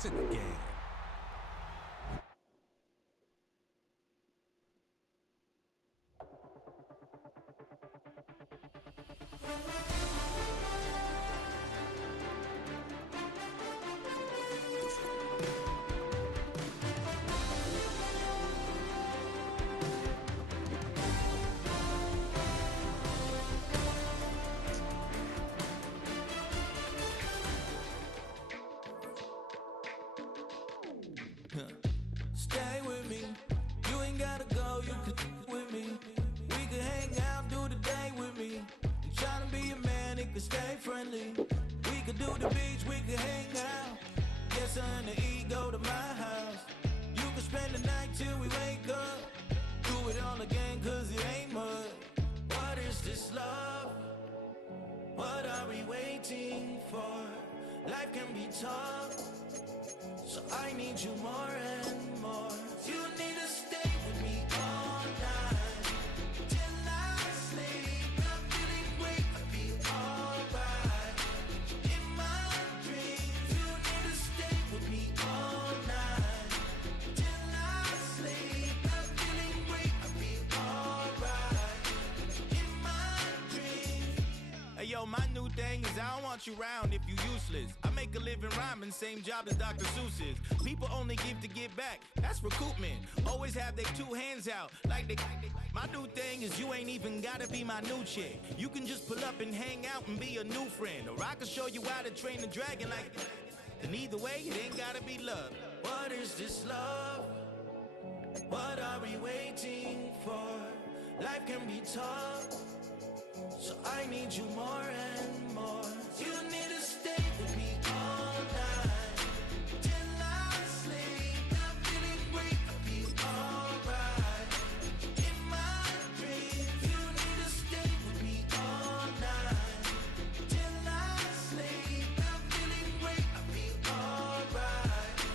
to the game. Stay with me. You ain't gotta go, you can with me. We can hang out, do the day with me. I'm trying to be a man, it can stay friendly. We could do the beach, we can hang out. Yes, and the ego to my house. You can spend the night till we wake up. Do it all again, cause it ain't mud. What is this love? What are we waiting for? Life can be tough, so I need you more and more. You need to stay with me all night till I sleep. I'm feeling great, I feel alright. In my dreams, you need to stay with me all night till I sleep. I'm feeling great, I feel alright. In my dreams. Hey yo, my new thing is I don't want you round if you useless. I make a living rhyming, same job as Dr. Seuss's. People only give to give back, that's recoupment. Always have their two hands out, like they. My new thing is you ain't even gotta be my new chick. You can just pull up and hang out and be a new friend. Or I can show you how to train the dragon like. And either way, it ain't gotta be love. What is this love? What are we waiting for? Life can be tough, so I need you more and more. You need to stay with me all night till I sleep. I'm feeling great, I feel alright. In my dreams, you need to stay with me all night till I sleep. I'm feeling great, I feel alright.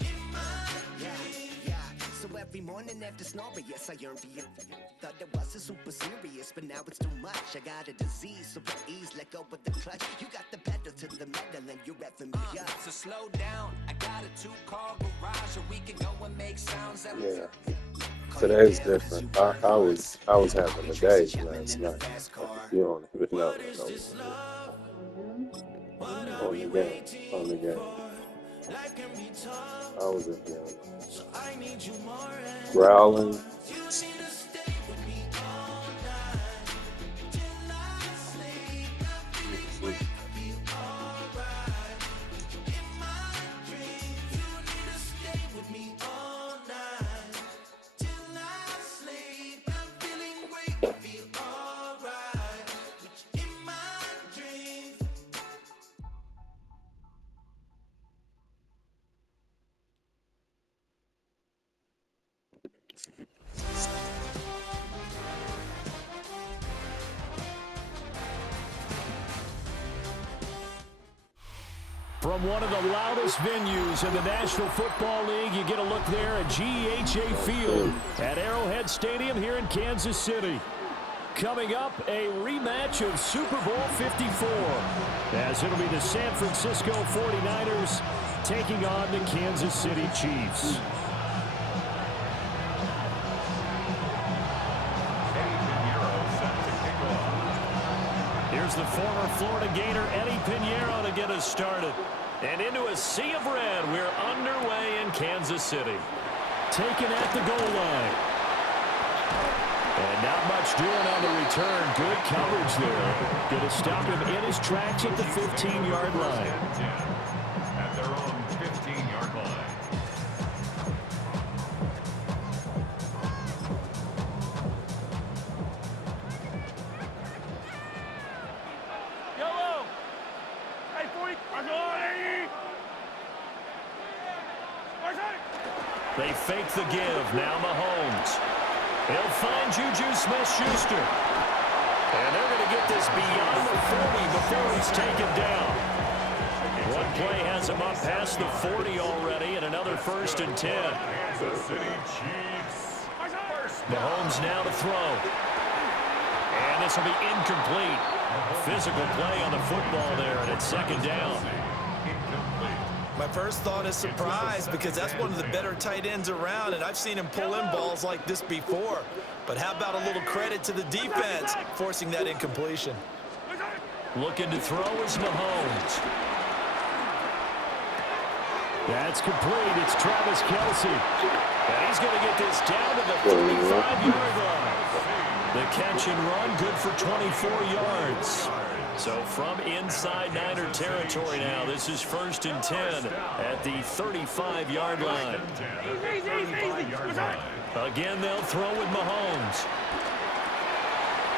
In my dreams. Yeah. So every morning after snoring, yes, I yearn for you. Thought it wasn't super serious, but now it's too much. I got a disease, so please let go of the clutch. You got the pedal to the metal and you're revving me up. So slow down, I got a two-car garage, or we can go and make sounds that Yeah. Today's different. I was having a day last night. You don't even know. On the game. I was in here growling. From one of the loudest venues in the National Football League, you get a look there at GEHA Field at Arrowhead Stadium here in Kansas City. Coming up, a rematch of Super Bowl 54, as it'll be the San Francisco 49ers taking on the Kansas City Chiefs. Here's the former Florida Gator, Eddie Pinheiro, to get us started. And into a sea of red, we're underway in Kansas City. Taken at the goal line. And not much doing on the return. Good coverage there. Going to stop him in his tracks at the 15-yard line. At their own 15-yard line. They fake the give. Now Mahomes. He'll find Juju Smith-Schuster. And they're going to get this beyond the 40 before he's taken down. One play has him up past the 40 already, and another 1st and 10. Kansas City Chiefs. Mahomes now to throw. And this will be incomplete. Physical play on the football there, and it's 2nd down. Incomplete. My first thought is surprise because that's one of the better tight ends around, and I've seen him pull in balls like this before. But how about a little credit to the defense forcing that incompletion? Looking to throw is Mahomes. That's complete. It's Travis Kelce. And he's going to get this down to the 35-yard line. The catch and run, good for 24 yards. So from inside Niner territory now, this is 1st and 10 at the 35-yard line. Again, they'll throw with Mahomes.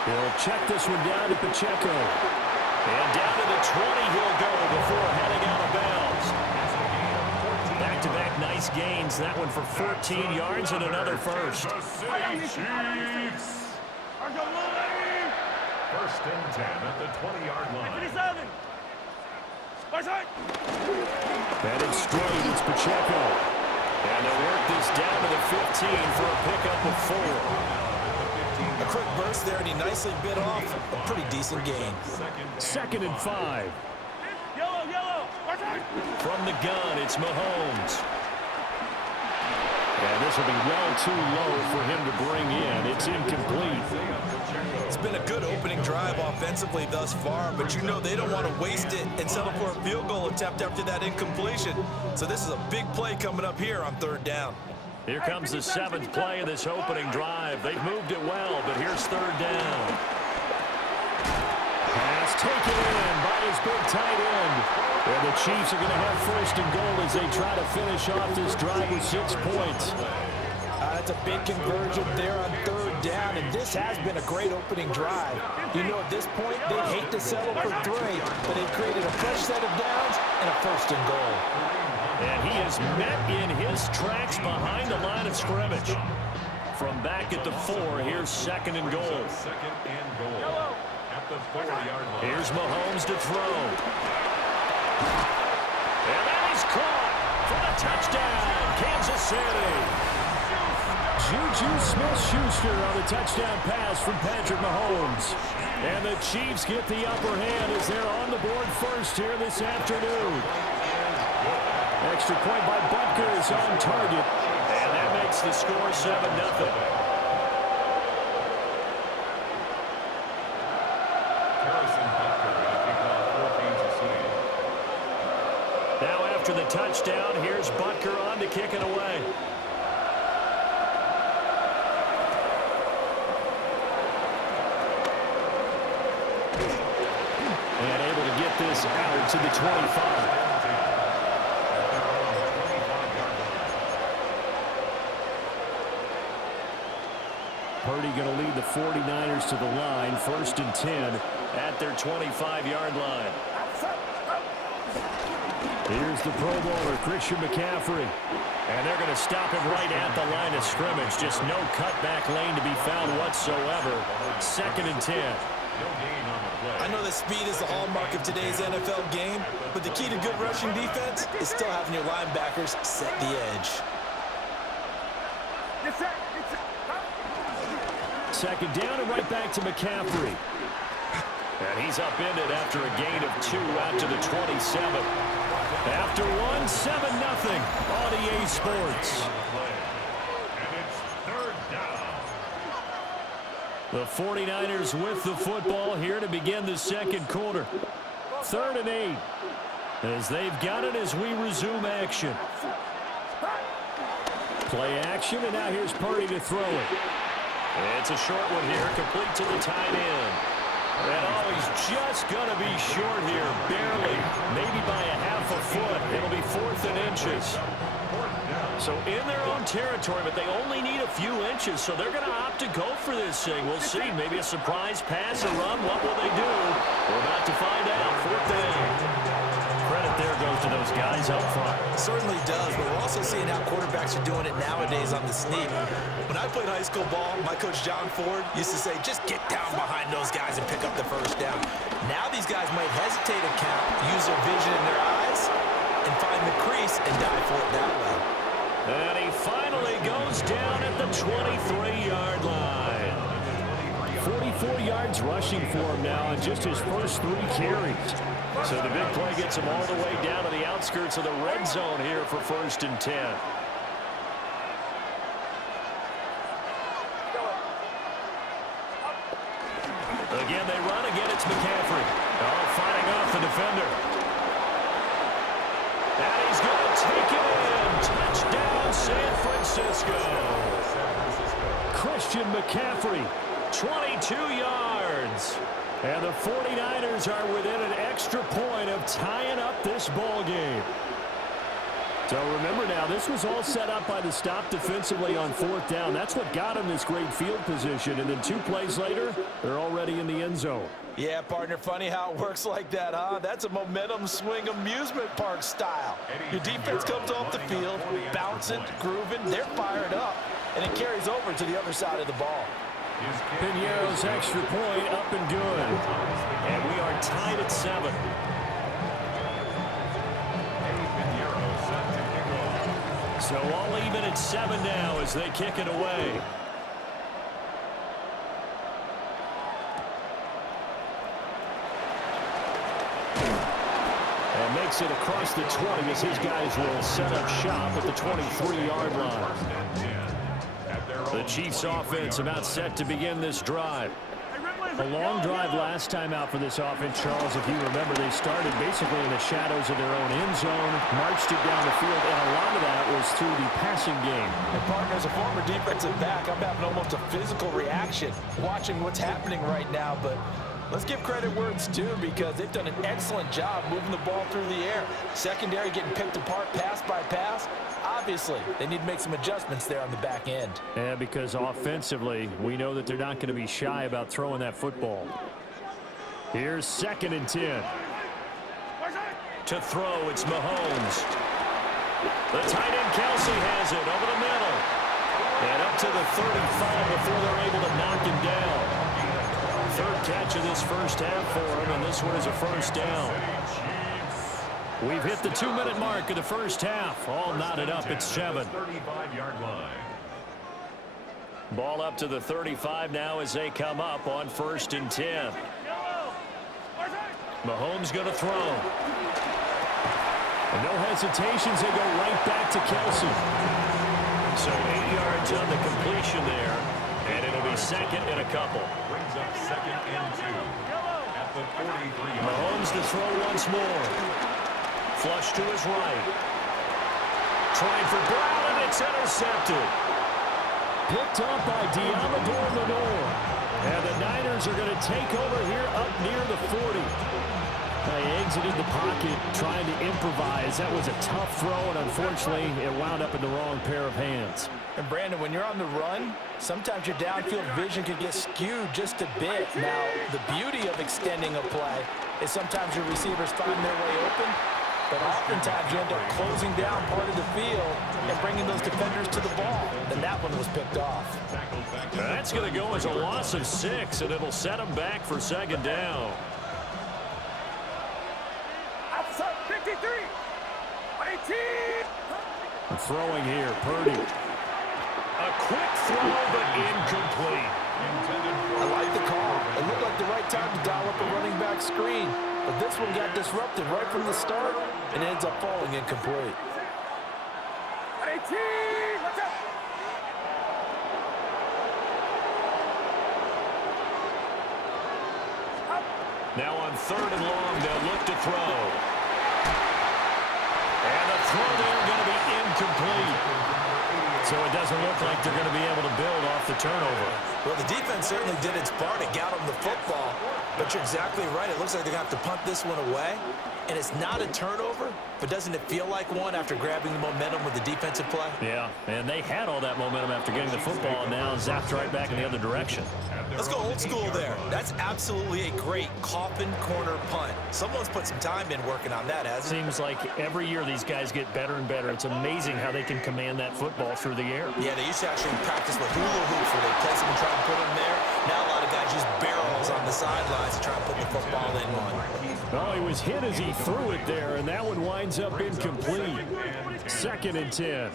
He'll check this one down to Pacheco. And down to the 20 he'll go before heading out of bounds. Back-to-back nice gains. That one for 14 yards and another first. 1st and 10 at the 20-yard line. And it's straight. It's Pacheco. And they'll work this down to the 15 for a pickup of 4. A quick burst there, and he nicely bit off a pretty decent gain. 2nd and 5. From the gun, it's Mahomes. And this will be well too low for him to bring in. It's incomplete. It's been a good opening drive offensively thus far, but you know they don't want to waste it and settle for a field goal attempt after that incompletion. So this is a big play coming up here on 3rd down. Here comes the 7th play of this opening drive. They've moved it well, but here's 3rd down. Pass taken in by his big tight end. And the Chiefs are going to have 1st and goal as they try to finish off this drive with 6 points. That's a big conversion there on 3rd down, and this has been a great opening drive. You know, at this point, they'd hate to settle for 3, but they've created a fresh set of downs and a 1st and goal. And he is met in his tracks behind the line of scrimmage. From back at the 4, here's 2nd and goal. 2nd and goal at the 4-yard line. Here's Mahomes to throw. And then he's caught for the touchdown, Kansas City. Juju Smith-Schuster on the touchdown pass from Patrick Mahomes. And the Chiefs get the upper hand as they're on the board first here this afternoon. Extra point by Butker is on target. And that makes the score 7-0. Now after the touchdown, here's Butker on to kick it away. And able to get this out to the 25. Purdy going to lead the 49ers to the line, 1st and 10 at their 25-yard line. Here's the Pro Bowler, Christian McCaffrey. And they're going to stop him right at the line of scrimmage. Just no cutback lane to be found whatsoever. 2nd and 10. I know that speed is the hallmark of today's NFL game, but the key to good rushing defense is still having your linebackers set the edge. 2nd down and right back to McCaffrey. And he's upended after a gain of 2 out to the 27. After 1, 7-0 on EA Sports. And it's 3rd down. The 49ers with the football here to begin the 2nd quarter. 3rd and 8 as they've got it as we resume action. Play action, and now here's Purdy to throw it. It's a short one here, complete to the tight end. And oh, he's just going to be short here, barely, maybe by a half a foot. It'll be 4th and inches. So in their own territory, but they only need a few inches, so they're going to opt to go for this thing. We'll see. Maybe a surprise pass or run. What will they do? We're about to find out. 4th down. Credit there goes to those guys up front. Certainly does, but we're also seeing how quarterbacks are doing it nowadays on the sneak. When I played high school ball, my coach John Ford used to say, just get down behind those guys and pick up the 1st down. Now these guys might hesitate a count, use their vision in their eyes, and find the crease and dive for it that way. And he finally goes down at the 23-yard line. 44 yards rushing for him now in just his first 3 carries. So the big play gets him all the way down to the outskirts of the red zone here for 1st and 10. Again, they run. Again, it's McCaffrey. Oh, fighting off the defender. And he's going to take it in. Touchdown, San Francisco. Christian McCaffrey, 22 yards. And the 49ers are within an extra point of tying up this ball game. So remember now, this was all set up by the stop defensively on 4th down. That's what got him this great field position. And then 2 plays later, they're already in the end zone. Yeah, partner, funny how it works like that, huh? That's a momentum swing amusement park style. Your defense comes off the field, bouncing, grooving, they're fired up, and it carries over to the other side of the ball. Piñeiro's extra point up and good. And we are tied at 7. So all even at 7 now as they kick it away. And makes it across the 20 as his guys will set up shop at the 23-yard line. The Chiefs offense about set to begin this drive. A long drive last time out for this offense, Charles. If you remember, they started basically in the shadows of their own end zone, marched it down the field, and a lot of that was through the passing game. And partner, as a former defensive back, I'm having almost a physical reaction watching what's happening right now, but let's give credit where it's due because they've done an excellent job moving the ball through the air. Secondary getting picked apart pass by pass. Obviously, they need to make some adjustments there on the back end. Yeah, because offensively, we know that they're not going to be shy about throwing that football. Here's 2nd and 10. To throw, it's Mahomes. The tight end, Kelsey, has it over the middle. And up to the 35 before they're able to knock him down. 3rd catch of this first half for him, and this one is a 1st down. We've hit the 2-minute mark of the first half. All knotted up at 7. 35-yard line. Ball up to the 35 now as they come up on 1st and 10. Mahomes going to throw. And no hesitations. They go right back to Kelsey. So 8 yards on the completion there. And it'll be 2nd and a couple. Brings up 2nd and 2 at the 43. Mahomes to throw once more. Flush to his right. Trying for Brown, and it's intercepted. Picked up by Diamador Lenore. And the Niners are going to take over here up near the 40. They exited the pocket trying to improvise. That was a tough throw, and unfortunately, it wound up in the wrong pair of hands. And Brandon, when you're on the run, sometimes your downfield vision can get skewed just a bit. Now, the beauty of extending a play is sometimes your receivers find their way open, but oftentimes you end up closing down part of the field and bringing those defenders to the ball. And that one was picked off. That's going to go as a loss of 6, and it'll set them back for 2nd down. Outside 53, 18. Throwing here, Purdy. A quick throw, but incomplete. I like the call. It looked like the right time to dial up a running back screen. But this one got disrupted right from the start and ends up falling incomplete. 18, watch out. Now on 3rd and long, they'll look to throw. And the throw there going to be incomplete. So it doesn't look like they're going to be able to build off the turnover. Well, the defense certainly did its part to get them the football. But you're exactly right. It looks like they're going to have to punt this one away. And it's not a turnover, but doesn't it feel like one after grabbing the momentum with the defensive play? Yeah, and they had all that momentum after getting the football, and now zapped right back in the other direction. Let's go old school there. That's absolutely a great coffin corner punt. Someone's put some time in working on that, hasn't it? Seems like every year these guys get better and better. It's amazing how they can command that football through the air. Yeah, they used to actually practice with hula hoops where they place them and try and put them there. Now a lot of guys use barrels on the sidelines to try and put the football in one. Oh, he was hit as he threw it there, and that one winds up incomplete. 2nd and 10.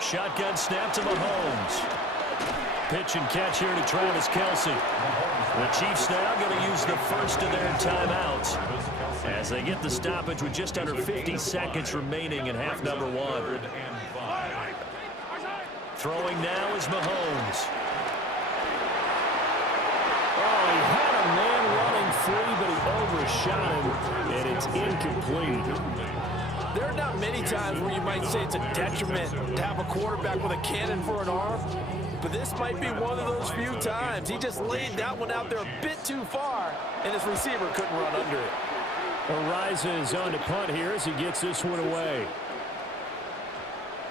Shotgun snap to Mahomes. Pitch and catch here to Travis Kelce. The Chiefs now going to use the first of their timeouts as they get the stoppage with just under 50 seconds remaining in half number one. Throwing now is Mahomes. Oh, he had a man running free, but he overshot him, and it's incomplete. There are not many times where you might say it's a detriment to have a quarterback with a cannon for an arm, but this might be one of those few times. He just laid that one out there a bit too far, and his receiver couldn't run under it. Ariza is on to punt here as he gets this one away.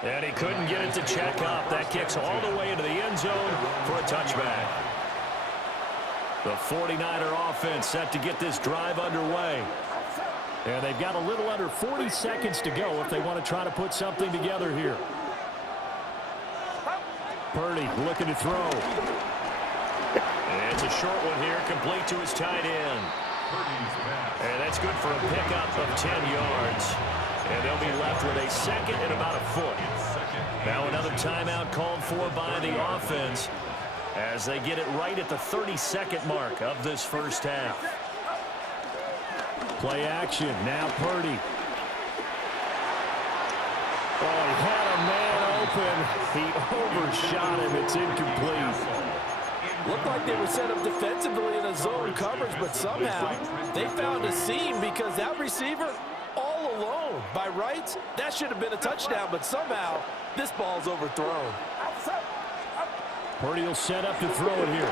And he couldn't get it to check up. That kicks all the way into the end zone for a touchback. The 49er offense set to get this drive underway. And they've got a little under 40 seconds to go if they want to try to put something together here. Purdy looking to throw. And it's a short one here, complete to his tight end. And that's good for a pickup of 10 yards. And they'll be left with a second and about a foot. Now another timeout called for by the offense as they get it right at the 30-second mark of this first half. Play action. Now Purdy. Oh, he had a man open. He overshot him. It's incomplete. Looked like they were set up defensively in a zone coverage, but somehow they found a seam because that receiver all alone. By rights, that should have been a touchdown, but somehow this ball's overthrown. Purdy will set up to throw it here.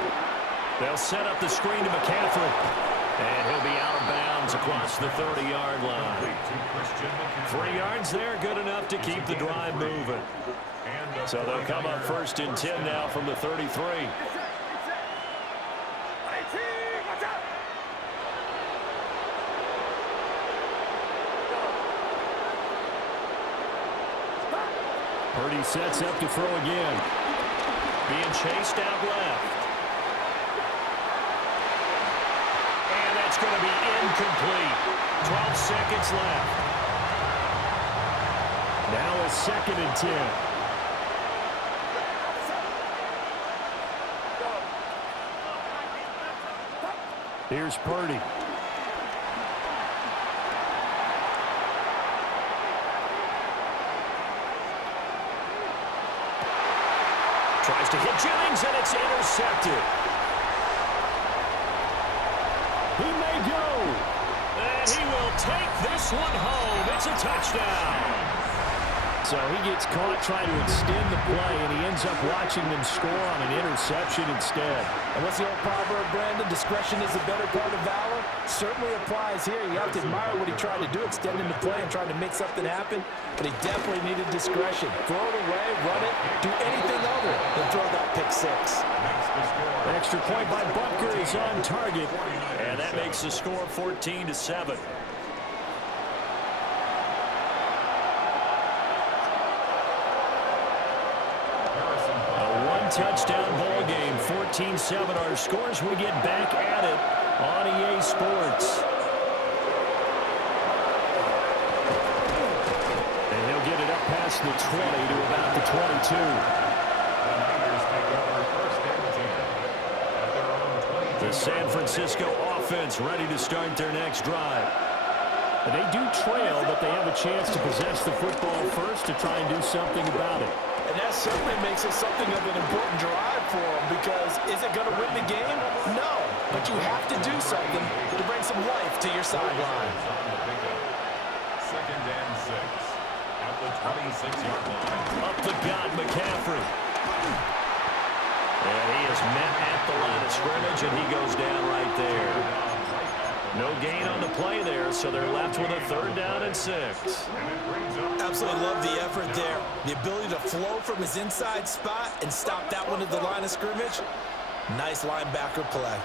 They'll set up the screen to McCaffrey. And he'll be out of bounds across the 30-yard line. 3 yards there, good enough to keep the drive moving. So they'll come up first and 10 now from the 33. Purdy sets up to throw again. Being chased out left. And that's going to be incomplete. 12 seconds left. Now a second and 10. Here's Purdy. Tries to hit Jennings, and it's intercepted. He may go. And he will take this one home. It's a touchdown. So he gets caught trying to extend the play, and he ends up watching them score on an interception instead. And what's the old proverb, Brandon? Discretion is the better part of valor. Certainly applies here. You have to admire what he tried to do, extending the play and trying to make something happen. But he definitely needed discretion. Throw it away, run it, do anything other than throw that pick six. Extra point by Butker is on target. And that makes the score 14-7. Touchdown ball game, 14-7 our scores. We get back at it on EA Sports. And he'll get it up past the 20 to about the 22. The San Francisco offense ready to start their next drive. They do trail, but they have a chance to possess the football first to try and do something about it. And that certainly makes it something of an important drive for them because is it going to win the game? No, but you have to do something to bring some life to your sideline. Second and 6 at the 26-yard line. Up the gut, McCaffrey. And he is met at the line of scrimmage, and he goes down right there. No gain on the play there, so they're left with a 3rd down and 6. Absolutely love the effort there. The ability to flow from his inside spot and stop that one at the line of scrimmage. Nice linebacker play.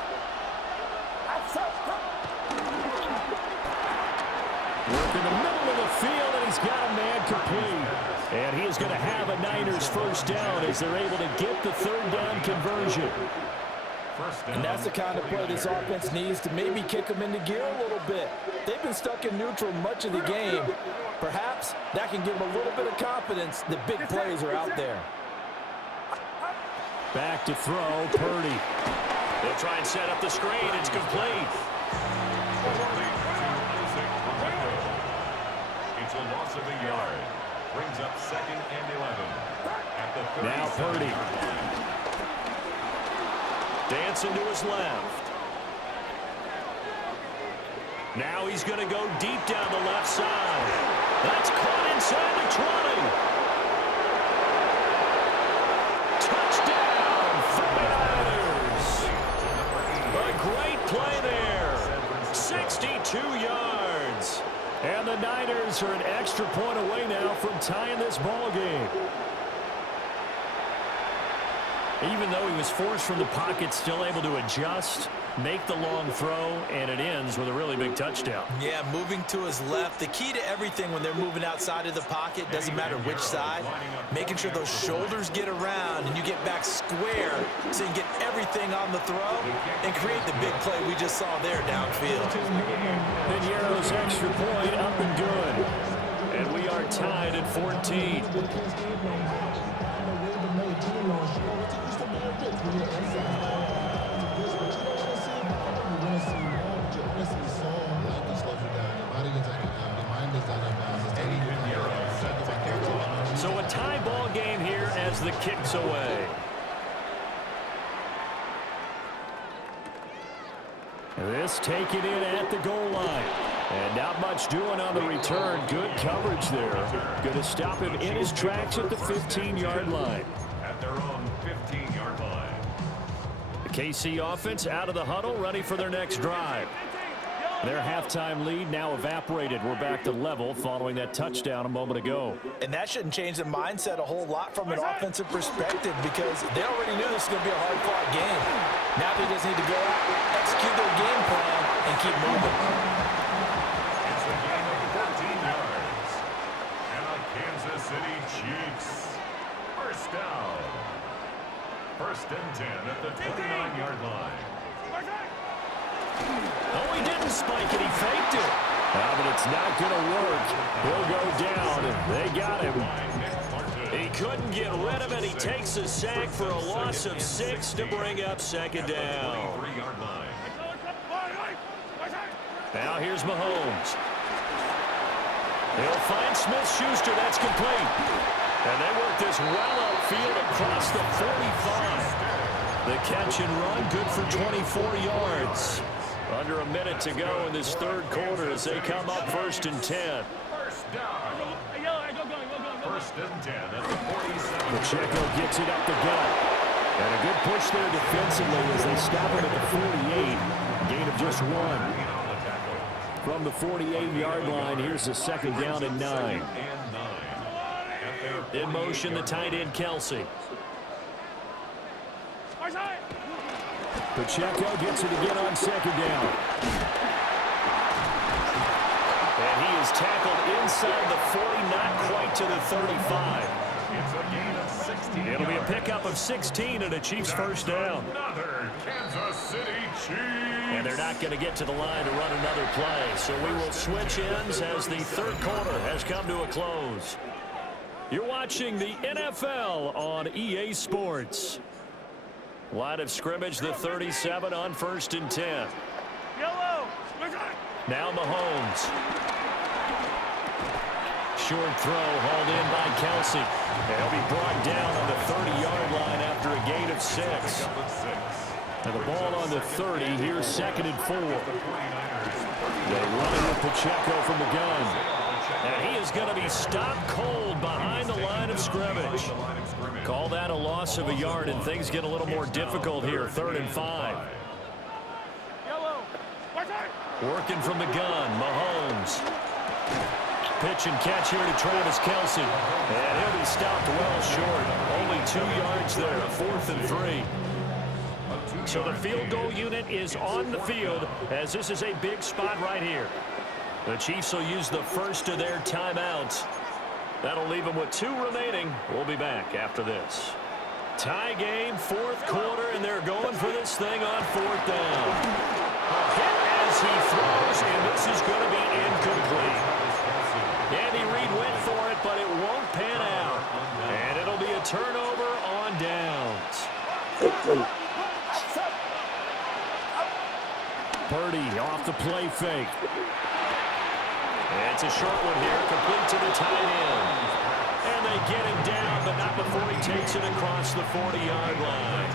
Work in the middle of the field, and he's got a man complete. And he is going to have a Niners first down as they're able to get the 3rd down conversion. And that's the kind of play this offense needs to maybe kick them into gear a little bit. They've been stuck in neutral much of the game. Perhaps that can give them a little bit of confidence that big plays are out there. Back to throw, Purdy. They'll try and set up the screen. It's complete. It's a loss of a yard. Brings up 2nd and 11. At the Now Purdy. Dancing to his left. Now he's going to go deep down the left side. That's caught inside the 20. Touchdown, 49ers. A great play there. 62 yards. And the Niners are an extra point away now from tying this ball game. Even though he was forced from the pocket, still able to adjust, make the long throw, and it ends with a really big touchdown. Yeah, moving to his left. The key to everything when they're moving outside of the pocket, doesn't matter which side, making sure those shoulders get around and you get back square so you can get everything on the throw and create the big play we just saw there downfield. Piniero's extra point up and good. And we are tied at 14. So a tie ball game here as the kick's away. This taken in at the goal line. And not much doing on the return. Good coverage there. Going to stop him in his tracks at the 15-yard line. At their own 15-yard line. The KC offense out of the huddle, ready for their next drive. Their halftime lead now evaporated. We're back to level following that touchdown a moment ago. And that shouldn't change the mindset a whole lot from an offensive perspective because they already knew this was going to be a hard-fought game. Now they just need to go out, execute their game plan, and keep moving. It's a gain of 14 yards. And the Kansas City Chiefs. First down. 1st and 10 at the 29-yard line. Oh, he didn't spike it. He faked it. But it's not going to work. He'll go down. They got him. He couldn't get rid of it. He takes a sack for a loss of 6 to bring up 2nd down. Now here's Mahomes. He'll find Smith-Schuster. That's complete. And they work this well upfield across the 45. The catch and run, good for 24 yards. Under a minute to go in this third quarter as they come up 1st and 10. First down. 1st and 10 at the 47. Pacheco gets it up the gut. And a good push there defensively as they stop him at the 48. Gain of just 1. From the 48-yard line, here's the 2nd down and 9. In motion, the tight end, Kelsey. Pacheco gets it again on 2nd down. And he is tackled inside the 40, not quite to the 35. It's a gain of 16 It'll be a pickup of 16 and a Chiefs first down. Another Kansas City Chiefs. And they're not going to get to the line to run another play. So we will switch ends as the third quarter has come to a close. You're watching the NFL on EA Sports. Line of scrimmage, the 37 on 1st and 10. Now Mahomes. Short throw hauled in by Kelsey. He'll be brought down on the 30-yard line after a gain of 6. And the ball on the 30, here's 2nd and 4. They run it with Pacheco from the gun. And he is going to be stopped cold behind the line of scrimmage. Call that a loss of a yard, and things get a little more difficult here. 3rd and 5. Working from the gun, Mahomes. Pitch and catch here to Travis Kelsey. And he'll be stopped well short. Only 2 yards there, 4th and 3. So the field goal unit is on the field as this is a big spot right here. The Chiefs will use the first of their timeouts. That'll leave them with 2 remaining. We'll be back after this. Tie game, 4th quarter, and they're going for this thing on 4th down. Hit as he throws, and this is going to be incomplete. Andy Reid went for it, but it won't pan out. And it'll be a turnover on downs. Purdy off the play fake. It's a short one here, complete to the tight end. And they get him down, but not before he takes it across the 40-yard line.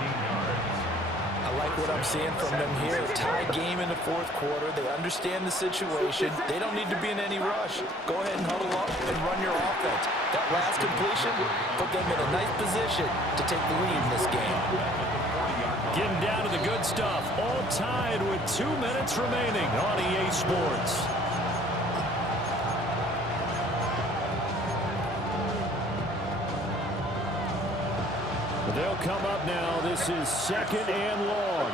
I like what I'm seeing from them here. Tie game in the fourth quarter. They understand the situation. They don't need to be in any rush. Go ahead and huddle up and run your offense. That last completion put them in a nice position to take the lead in this game. Getting down to the good stuff. All tied with 2 minutes remaining on EA Sports. They'll come up now. This is 2nd and long.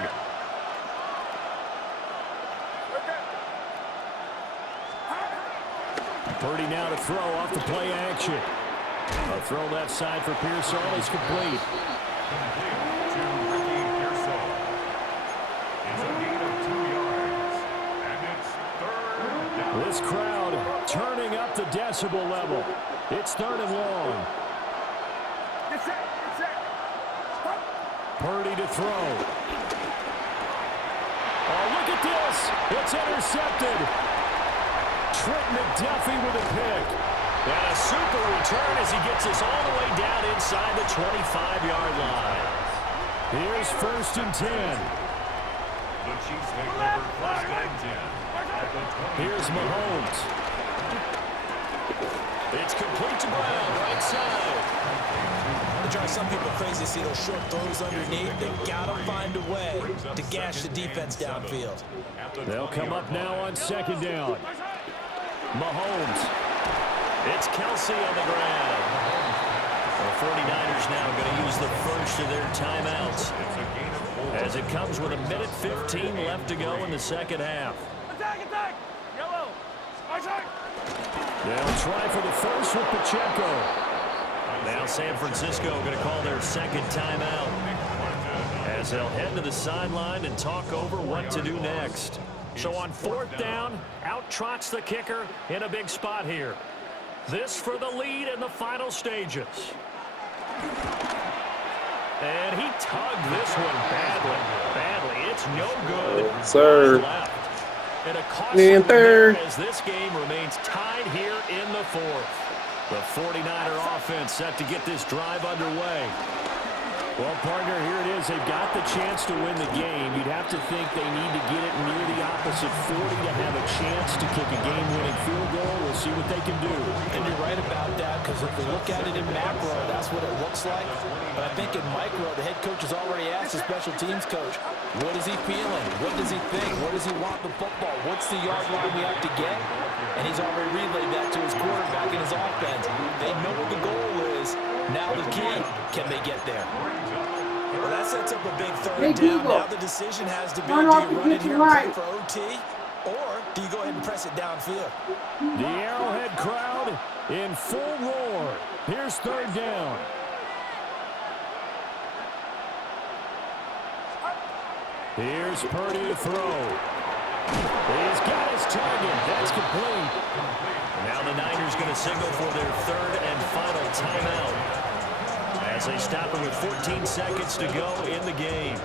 Purdy now to throw off the play action. A throw left side for Pearsall is complete. This crowd turning up the decibel level. It's 3rd and long. Purdy to throw. Oh, look at this. It's intercepted. Trent McDuffie with a pick. And a super return as he gets us all the way down inside the 25-yard line. Here's 1st and 10. The Chiefs take over 1st and 10. Here's Mahomes. It's complete to Brown, right side. It drives some people crazy to see those short throws underneath. They've got to find a way to gash the defense downfield. They'll come up now on 2nd down. Mahomes. It's Kelsey on the ground. The 49ers now going to use the first of their timeouts as it comes with 1:15 left to go in the second half. Attack! Yellow! They'll try for the first with Pacheco. Now San Francisco going to call their second timeout as they'll head to the sideline and talk over what to do next. So on 4th down, out trots the kicker in a big spot here. This for the lead in the final stages. And he tugged this one badly. It's no good. Yes, sir. Left. And a costly one as this game remains tied here in the 4th. The 49er offense set to get this drive underway. Well, partner, here it is. They've got the chance to win the game. You'd have to think they need to get it near the opposite 40 to have a chance to kick a game-winning field goal. We'll see what they can do. And you're right about that, because if you look at it in macro, that's what it looks like. But I think in micro, the head coach has already asked the special teams coach, what is he feeling? What does he think? What does he want the football? What's the yard line we have to get? And he's already relayed that to his quarterback and his offense. They know what the goal is. Now the key, can they get there? Well, that sets up a big 3rd down. Now the decision has to be, do you run it here and play for OT, or do you go ahead and press it downfield? The Arrowhead crowd in full roar. Here's 3rd down. Here's Purdy to throw. He's got his target. That's complete. Now the Niners going to signal for their 3rd and final timeout as they stop it with 14 seconds to go in the game.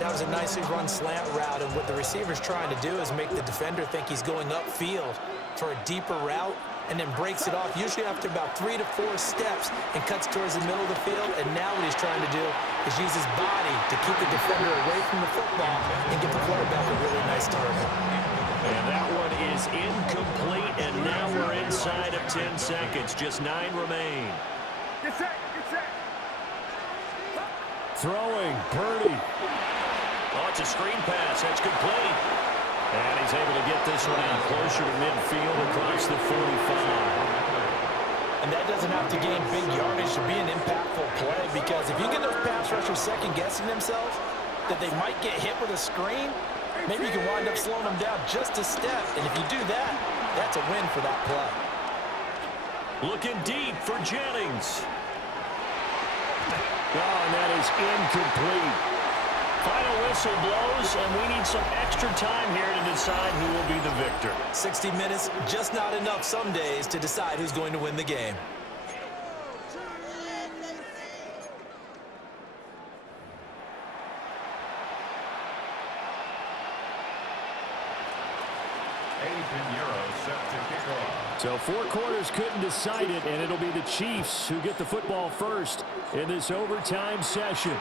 That was a nicely run slant route, and what the receiver's trying to do is make the defender think he's going upfield for a deeper route, and then breaks it off, usually after about 3 to 4 steps, and cuts towards the middle of the field. And now what he's trying to do is use his body to keep the defender away from the football and get the quarterback a really nice target. And that one is incomplete, and now we're inside of 10 seconds. Just 9 remain. Get set! Throwing, Purdy. Oh, it's a screen pass. That's complete. And he's able to get this one out closer to midfield across the 45. And that doesn't have to gain big yardage to be an impactful play, because if you get those pass rushers second-guessing themselves that they might get hit with a screen, maybe you can wind up slowing them down just a step. And if you do that, that's a win for that play. Looking deep for Jennings. Oh, and that is incomplete. Final whistle blows, and we need some extra time here to decide who will be the victor. 60 minutes, just not enough some days to decide who's going to win the game. set to kick off. So 4 quarters couldn't decide it, and it'll be the Chiefs who get the football first in this overtime session.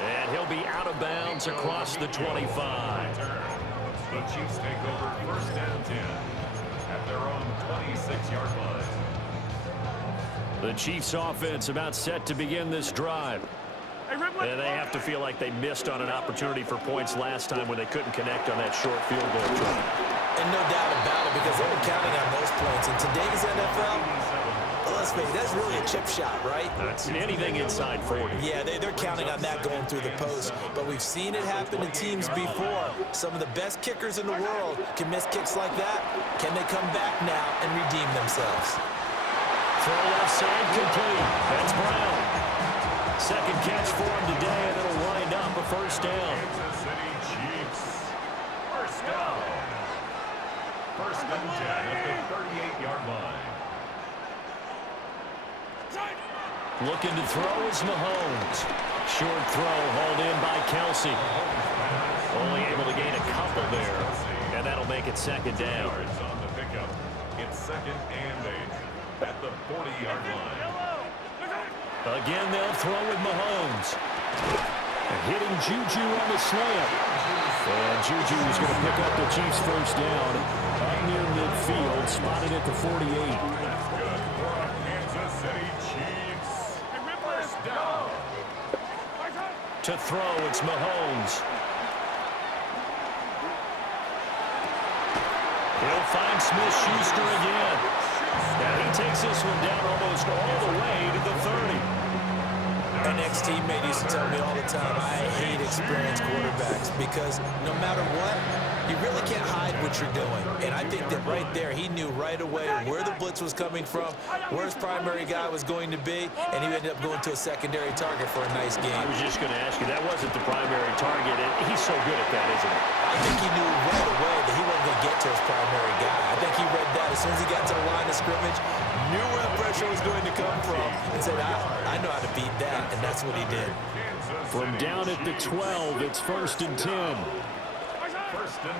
And he'll be out of bounds across the 25. The Chiefs take over first and 10 at their own 26-yard line. The Chiefs offense about set to begin this drive. And they have to feel like they missed on an opportunity for points last time when they couldn't connect on that short field goal try. And no doubt about it, because they were counting on those points. In today's NFL, let's face it, that's really a chip shot, right? That's anything inside 40. Yeah, they're counting on that going through the post. But we've seen it happen to teams before. Some of the best kickers in the world can miss kicks like that. Can they come back now and redeem themselves? Throw left side complete. That's Brown. Second catch for him today, and it'll wind up a first down. Kansas City Chiefs. First down. First and 10 at the 38-yard line. Looking to throw is Mahomes. Short throw hauled in by Kelsey. Only able to gain a couple there, and that'll make it second down. Yards on the pickup. It's second and 8 at the 40-yard line. Again, they'll throw with Mahomes. Hitting Juju on the slant. And Juju's going to pick up the Chiefs' first down up near midfield, spotted at the 48. That's good for a Kansas City Chiefs. First down. To throw, it's Mahomes. He'll find Smith-Schuster again. Now he takes this one down almost all the way to the 30. An ex-teammate used to tell me all the time, I hate experienced quarterbacks because no matter what, you really can't hide what you're doing. And I think that right there, he knew right away where the blitz was coming from, where his primary guy was going to be, and he ended up going to a secondary target for a nice game. I was just going to ask you, that wasn't the primary target, and he's so good at that, isn't he? I think he knew right away that he wasn't going to get to his primary guy. I think he read that as soon as he got to the line of scrimmage, knew where the pressure was going to come from, and said, I know how to beat that, and that's what he did. From down at the 12, it's first and 10.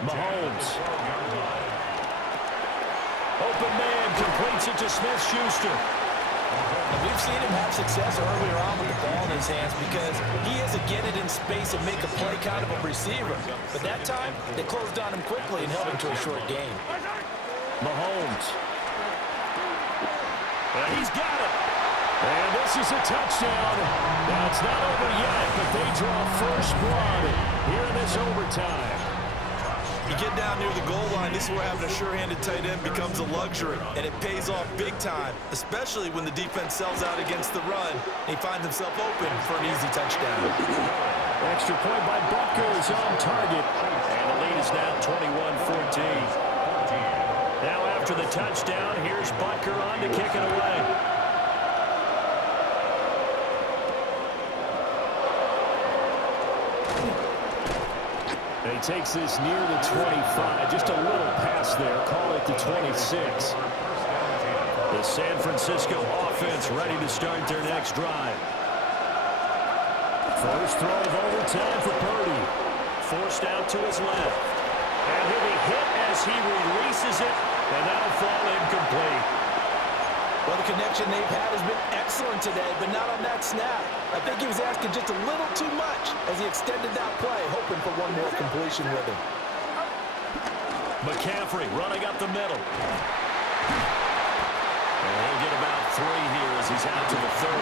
Mahomes. Open man completes it to Smith-Schuster. And we've seen him have success earlier on with the ball in his hands because he is a get it in space and make a play kind of a receiver. But that time, they closed on him quickly and held him to a short game. Mahomes. And he's got it. And this is a touchdown. Now, it's not over yet, but they draw first blood here in this overtime. You get down near the goal line, this is where having a sure-handed tight end becomes a luxury, and it pays off big time, especially when the defense sells out against the run, and he finds himself open for an easy touchdown. Extra point by Butker is on target, and the lead is now 21-14. Now after the touchdown, here's Butker on to kick it away. He takes this near the 25. Just a little pass there. Call it the 26. The San Francisco offense ready to start their next drive. First throw of overtime for Purdy. Forced out to his left. And he'll be hit as he releases it. And that'll fall incomplete. Well, the connection they've had has been excellent today, but not on that snap. I think he was asking just a little too much as he extended that play, hoping for one more completion with him. McCaffrey running up the middle. And he'll get about 3 here as he's out to the 30.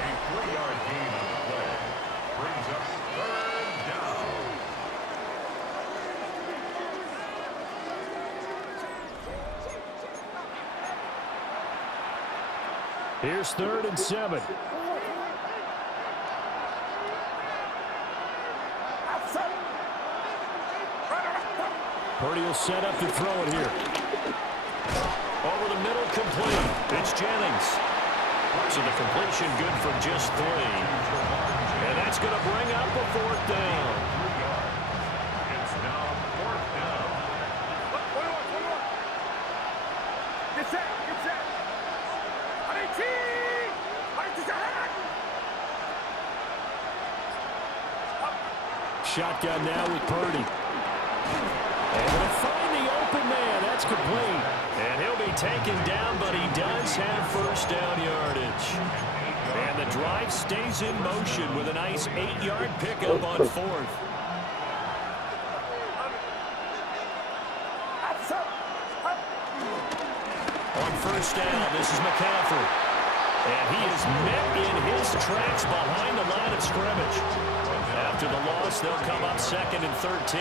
A 3-yard gain on the play brings up third down. Here's 3rd and 7. Purdy will set up to throw it here. Over the middle, complete. It's Jennings. So the completion good for just 3. And that's going to bring up a 4th down. It's now 4th down. Get set, get set. 18! shotgun now with Purdy. And to find the open man. That's complete. And he'll be taken down, but he does have first down yardage. And the drive stays in motion with a nice 8-yard pickup on fourth. On first down, this is McCaffrey. And he is met in his tracks behind the line of scrimmage. After the loss, they'll come up 2nd and 13.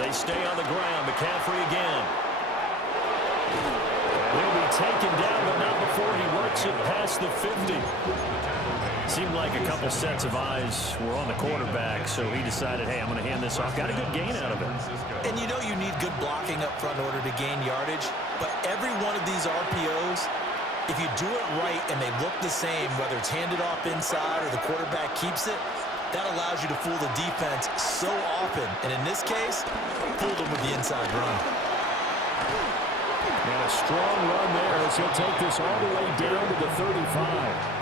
They stay on the ground. McCaffrey again. He'll be taken down, but not before he works it past the 50. Seemed like a couple sets of eyes were on the quarterback, so he decided, hey, I'm going to hand this off. Got a good gain out of it. And you know you need good blocking up front in order to gain yardage, but every one of these RPOs, if you do it right and they look the same, whether it's handed off inside or the quarterback keeps it, that allows you to fool the defense so often. And in this case, fooled them with the inside run. And a strong run there as he'll take this all the way down to the 35.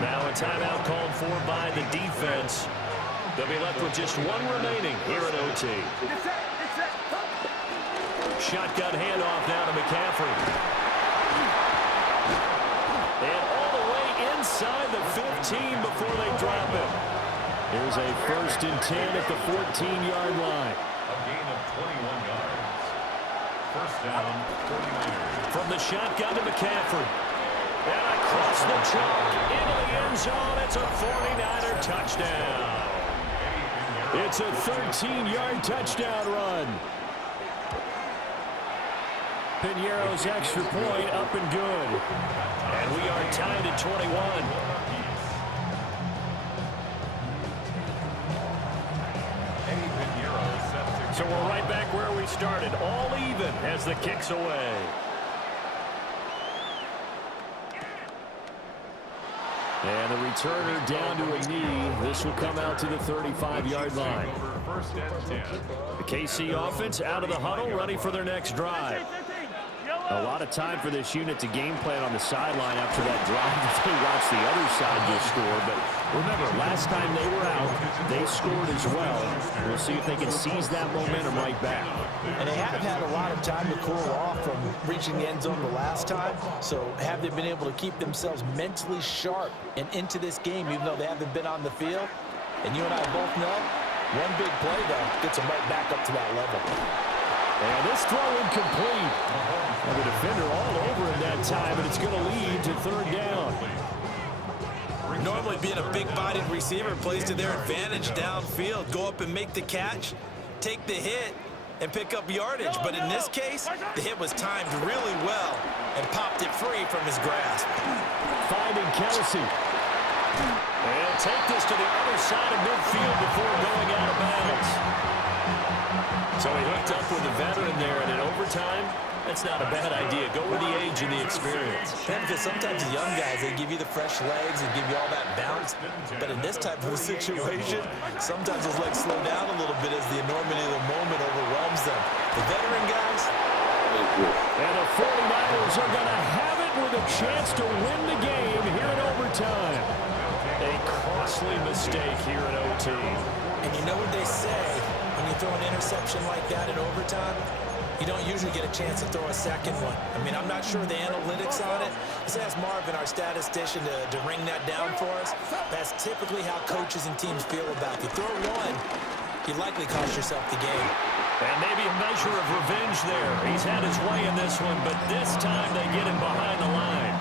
Now a timeout called for by the defense. They'll be left with just one remaining here at OT. Shotgun handoff now to McCaffrey. And all the way inside the 15 before they drop it. Here's a 1st and 10 at the 14-yard line. A gain of 21 yards. First down, 49ers. From the shotgun to McCaffrey. And across the chalk into the end zone. It's a 49er touchdown. It's a 13-yard touchdown run. Piñeiro's extra point up and good. And we are tied at 21. So we're right back where we started. All even as the kick's away. And the returner down to a knee. This will come out to the 35-yard line. The KC offense out of the huddle, ready for their next drive. A lot of time for this unit to game plan on the sideline after that drive. They watched the other side just score. But remember, last time they were out, they scored as well. We'll see if they can seize that momentum right back. And they have had a lot of time to cool off from reaching the end zone the last time. So have they been able to keep themselves mentally sharp and into this game, even though they haven't been on the field? And you and I both know, one big play, though, gets them right back up to that level. And this throw incomplete. And the defender all over him that time, and it's going to lead to 3rd down. Normally being a big-bodied receiver plays to their advantage downfield. Go up and make the catch, take the hit, and pick up yardage. But in this case, the hit was timed really well and popped it free from his grasp. Finding Kelsey. And take this to the other side of midfield before going out of bounds. So he hooked up with a veteran there, and in overtime, that's not a bad idea. Go with the age and the experience. Yeah, because sometimes the young guys, they give you the fresh legs and give you all that bounce. But in this type of a situation, sometimes those legs slow down a little bit as the enormity of the moment overwhelms them. The veteran guys. And the 49ers are going to have it with a chance to win the game here in overtime. A costly mistake here in OT. And you know what they say, when you throw an interception like that in overtime, you don't usually get a chance to throw a second one. I mean, I'm not sure the analytics on it. Let's ask Marvin, our statistician, to ring that down for us. That's typically how coaches and teams feel about it. You throw one, you likely cost yourself the game. And maybe a measure of revenge there. He's had his way in this one, but this time they get him behind the line.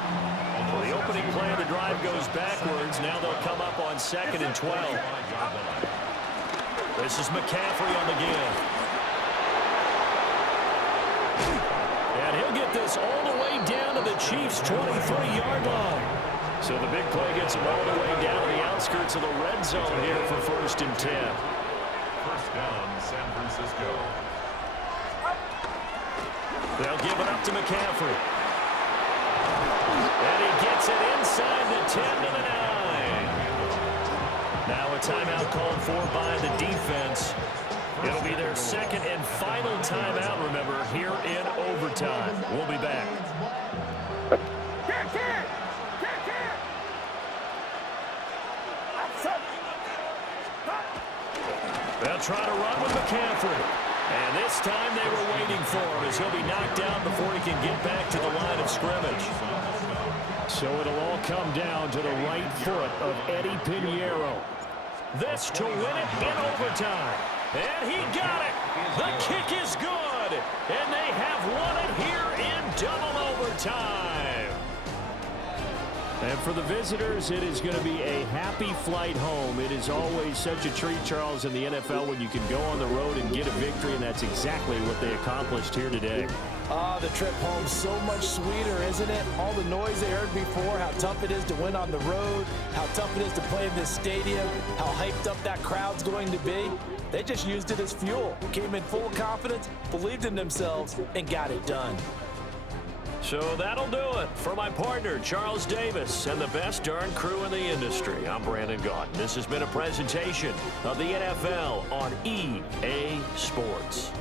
Well, the opening play of the drive goes backwards. Now they'll come up on 2nd and 12. This is McCaffrey on the give. And he'll get this all the way down to the Chiefs' 23-yard line. So the big play gets him all the way down to the outskirts of the red zone here for 1st and 10. First down, San Francisco. They'll give it up to McCaffrey. And he gets it inside the 10 to the 9. Now a timeout called for by the defense. It'll be their 2nd and final timeout, remember, here in overtime. We'll be back. try to run with McCaffrey. And this time they were waiting for him as he'll be knocked down before he can get back to the line of scrimmage. So it'll all come down to the right foot of Eddie Pinheiro. This to win it in overtime. And he got it. The kick is good. And they have won it here in double overtime. And for the visitors, it is going to be a happy flight home. It is always such a treat, Charles, in the NFL when you can go on the road and get a victory, and that's exactly what they accomplished here today. The trip home so much sweeter, isn't it? All the noise they heard before, how tough it is to win on the road, how tough it is to play in this stadium, how hyped up that crowd's going to be. They just used it as fuel. Came in full confidence, believed in themselves, and got it done. So that'll do it for my partner, Charles Davis, and the best darn crew in the industry. I'm Brandon Gaudin. This has been a presentation of the NFL on EA Sports.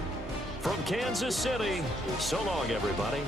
From Kansas City, so long, everybody.